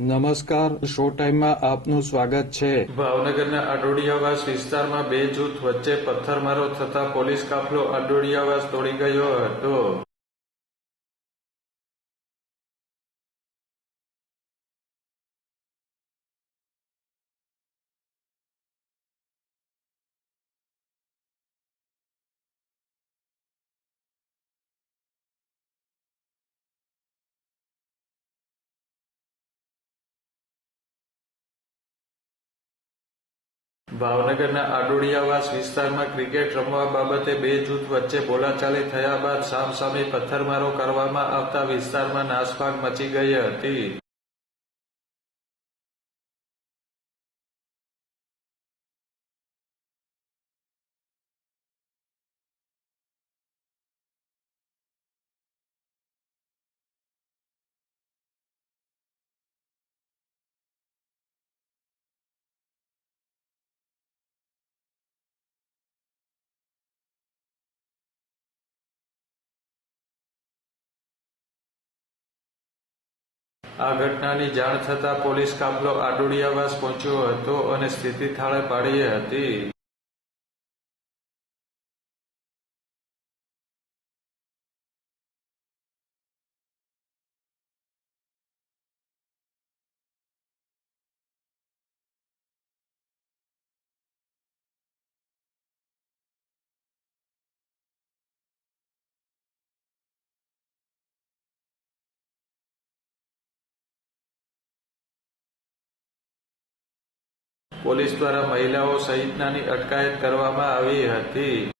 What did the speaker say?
નમસ્કાર, શો ટાઈમમાં આપનું સ્વાગત છે. ભાવનગરના આડોડિયાવાસ વિસ્તારમાં બે જૂથ વચ્ચે પથ્થરમારો થતા પોલીસ કાફલો આડોડિયાવાસ દોડી ગયો હતો. ભાવનગરના આડોડિયાવાસ વિસ્તારમાં ક્રિકેટ રમવા બાબતે બે જૂથ વચ્ચે બોલાચાલી થયા બાદ સામસામે પથ્થરમારો કરવામાં આવતા વિસ્તારમાં નાસભાગ મચી ગઈ હતી. આ ઘટનાની જાણ થતાં પોલીસ કાફલો આડોડિયાવાસ પહોંચ્યો હતો અને સ્થિતિ થાળે પાડી હતી. પોલીસ દ્વારા મહિલાઓ સહિતનાની અટકાયત કરવામાં આવી હતી.